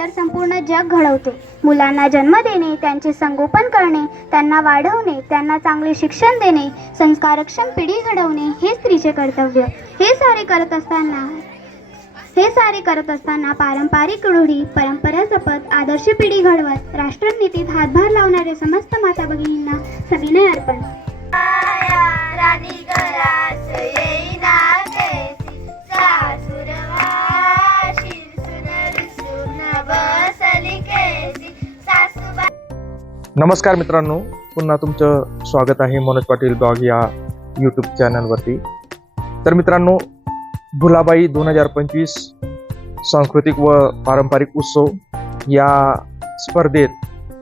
तर संपूर्ण जग घडवते. मुलांना जन्म देणे त्यांचे संगोपन करणे त्यांना वाढवणे त्यांना चांगले शिक्षण देणे संस्कारक्षम पिढी घडवणे हे स्त्रीचे कर्तव्य. हे सारे करत असताना हे सारे करत असताना पारंपरिक रूढी परंपरा जपत आदर्श पिढी घडवत राष्ट्रनीतीत हातभार लावणारे समस्त माता भगिनींना सविनय अर्पण. नमस्कार मित्रांनो पुन्हा तुमचं स्वागत आहे मनोज पाटील ब्लॉग या यूट्यूब चॅनलवरती तर मित्रांनो भुलाबाई दोन हजार पंचवीस सांस्कृतिक व पारंपरिक उत्सव या स्पर्धेत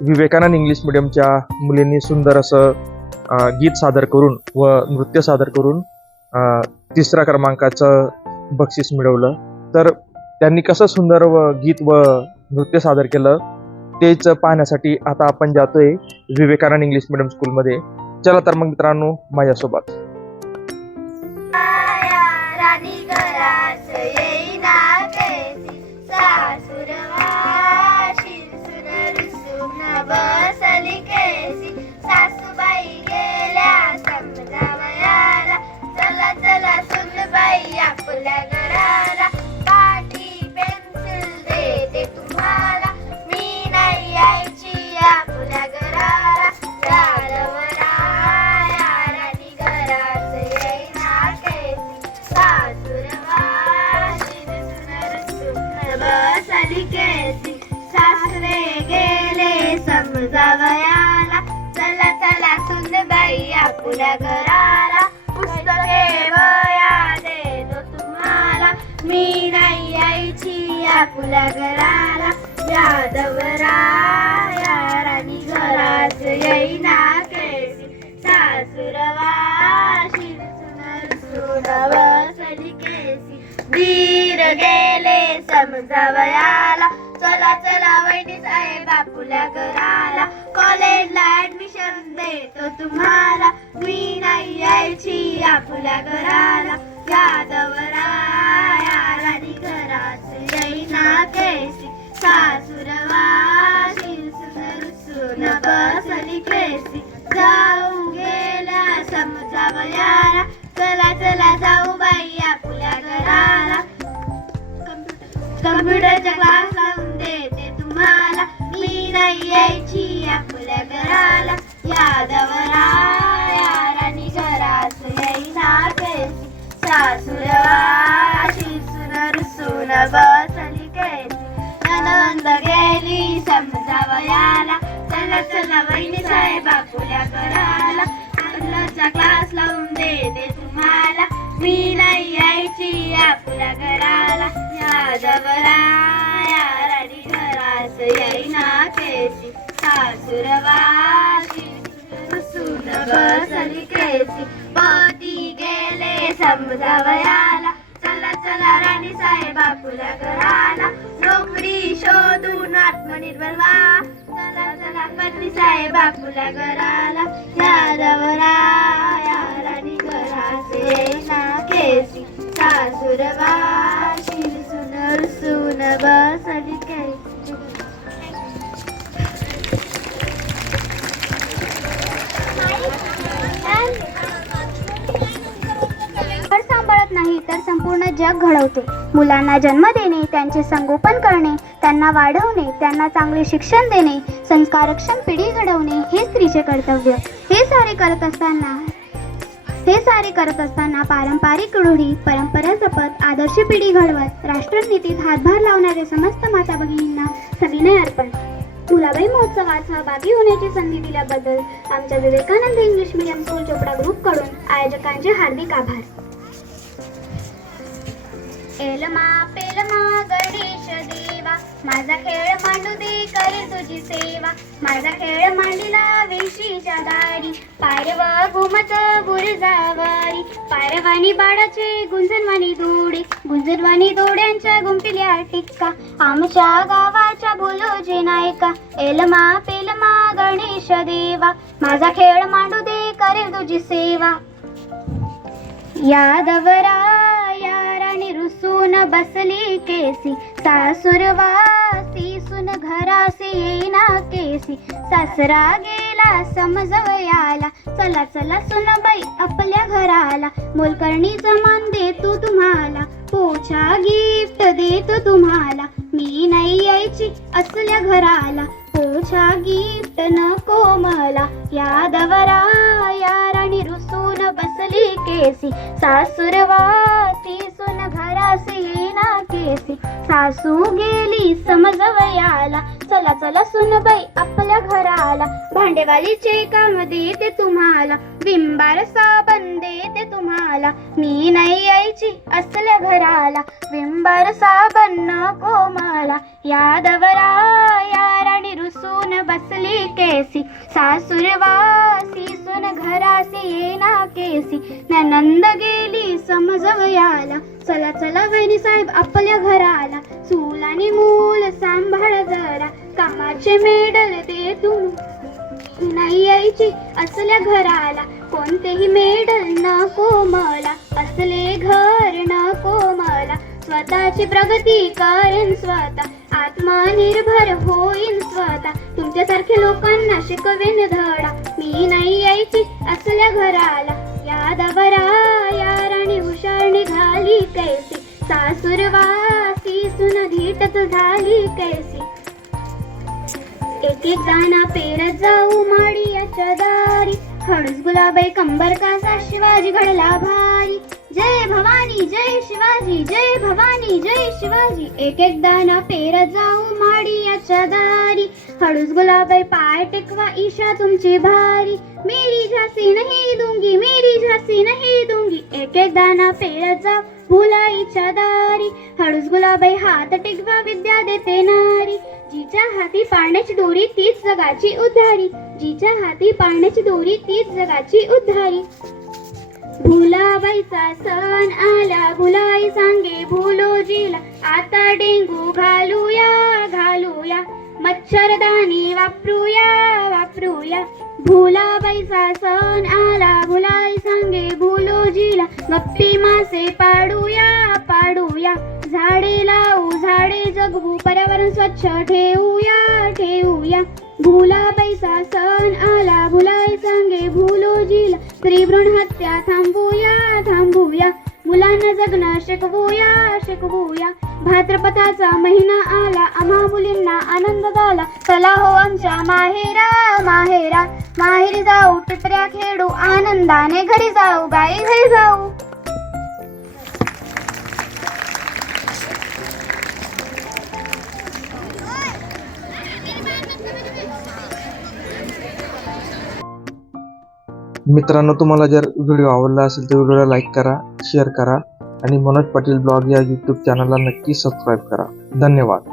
विवेकानंद इंग्लिश मिडियमच्या मुलींनी सुंदर असं गीत सादर करून व नृत्य सादर करून तिसऱ्या क्रमांकाचं बक्षीस मिळवलं. तर त्यांनी कसं सुंदर व गीत व नृत्य सादर केलं तेच पाहण्यासाठी आता आपण जातोय विवेकानंद इंग्लिश मिडियम स्कूलमध्ये चला तर मग मित्रांनो माझ्यासोबत. जावयाला. चला चला सुनबाई आपल्या घराला. पुस्तके वया देतो तुम्हाला. मी नाही यायची आपल्या घराला. यादवराया राणी घरात येईना केसी सासुरवाशी सुनर केसी वीर गेले समजावयाला. चला चला वैनी साहेब घराला. कॉलेजला ऍडमिशन देतो तुम्हाला. मी नाही यायची आपल्या घराला. यादवरा राणी घरात येईना केसी. सासुरवाशी सुन बसली केसी. जाऊ गेल्या समजावयाला चला चला जाऊ बाई आपुल्या घराला. कम्प्युटरचा क्लास चला चला वहिनी साहेब आपल्या घराला. कम्प्युटरचा क्लास लावून देते तुम्हाला. मी नाही यायची आपल्या घराला. यादवराया राणी घरात येईना केसी. सासुरवासी सुन बसली केसी. पती गेले समजावयाला. चला चला राणी साहेब आपल्या घराला. नोकरी शोधून आत्मनिर्भर व्हा. गणपती साहेब आपल्या घराला यादवराया राणी घरात ना केसी सासुरवाशी सुनर सुन बसली केसी सांभाळत नाही तर संपूर्ण जग घडवते. मुलांना जन्म देणे त्यांचे संगोपन करणे त्यांना वाढवणे त्यांना चांगले शिक्षण देणे संस्कारक्षम पिढी घडवणे हे स्त्रीचे कर्तव्य. हे सारे करत असताना हे सारे करत असताना पारंपरिक रूढी परंपरा जपत आदर्श पिढी घडवत राष्ट्रनीतीत हातभार लावणारे समस्त माता भगिनींना सविनय अर्पण. मुलाबाई महोत्सवात सहभागी होण्याची संधी दिल्याबद्दल आमच्या Vivekanand English medium school Chopda ग्रुपकडून आयोजकांचे हार्दिक आभार. एलमा पेलमा गणेश देवा माझा खेळ मांडू दे करे तुझी सेवा. माझा खेळ मांडीला वेशीच्या दारी. पारवा घुमत बुरजावारी पारवानी बाळाचे गुंजनवानी दोडे. गुंजनवानी दोड्यांच्या गुंपिल्या टिक्का आमच्या गावाच्या बोलो जे नायका. एलमा पेलमा गणेश देवा. माझा खेळ मांडू दे करेल तुझी सेवा. यादवरा याराने बसली केसी. सासुरवासी सुन घरासी येईना केसी. सासरा गेला समजवयाला. चला चला सुन बाई आपल्या घराला. मोलकर्णी जमान देतो तुम्हाला. पोछा गिफ्ट देतो तुम्हाला. मी नाही यायची असल्या घराला. पोछा गिफ्ट नको मला. या दवरा या राणी रुसून बसली केसी. सासुरवा येईना सासू गेली समजवयाला. चला चला सुनबाई आपल्या घराला. भांडेवालीचे काम देते तुम्हाला. विंबार साबण देते तुम्हाला. मी नाही यायची असल्या घराला. विंबार साबण नको मला. यादवरा या राणी रुसून बसली केसी. सासूरवासी सुन घरासी येना केसी. नंद गेली समजवयाला. चला चला. साहेब आपल्या घराला चूल आणि मूल सांभाळ जरा. कामाचे मेडल दे तू नाही यायची असल्या घराला कोणतेही मेडल नको मला. असले घर नको मला. स्वतःची प्रगती करेन स्वतः. आत्मनिर्भर होईन स्वतः. तुमच्यासारख्या लोकांना शिकवेन धडा. मी नाही यायची असल्या घराला. यादवरा या राणी हुशार निघाली कैस सासुरवासी सुन धीटच झाली कैसी. एक एक दाना पेरत जाऊ माडियाच्या दारी. हळूच गुलाबाई कंबर कासा शिवाजी घडला भारी. जय भवानी जय शिवाजी जय भवानी जय शिवाजी. एक एक दाना पेरत जाऊ माडियाच्या दारी. हळूच गुलाबाई पाय टेकवा ईशा तुमची भारी. मेरी झासी नाही दूंगी मेरी झासी नाही दूंगी. एक एक दाना पेरत जा भुलाईच्या दारी. हळूच गुलाबाई हात टेकवा विद्या देते नारी. जिच्या हाती पाळण्याची दोरी तीच जगाची उद्धारी जिच्या हाती पाळण्याची दोरी तीच जगाची उद्धारी भुलाबाईचा सण आला भुलाई सांगे भुलोजीला आता डेंगू घालूया घालूया. मच्छरदाणी वापरूया वापरूया. भुला पैसा सण आला भुलाई सांगे भुलोजीला गप्पी मासे पाडूया पाडूया. झाडे लावू झाडे जगवू पर्यावरण स्वच्छ ठेवूया ठेवूया. भुला पैसा सण आला भुलाई सांगे भुलोजीला स्त्रीभ्रूण हत्या थांबूया थांबूया. मुलांना जगणं शिकवूया शिकवूया. भाद्रपदाचा महिना आला आम्हा मुलींना आनंद झाला. चला हो आमच्या माहेरा माहेरा. माहेरी जाऊ टिपऱ्या खेळू आनंदाने घरी जाऊ गाई घरी जाऊ. मित्रांनो तुम्हाला जर व्हिडिओ आवडला असेल तर व्हिडिओला लाईक करा शेअर करा आणि मनोज पाटील ब्लॉग या यूट्यूब चॅनलला नक्की सबस्क्राईब करा. धन्यवाद.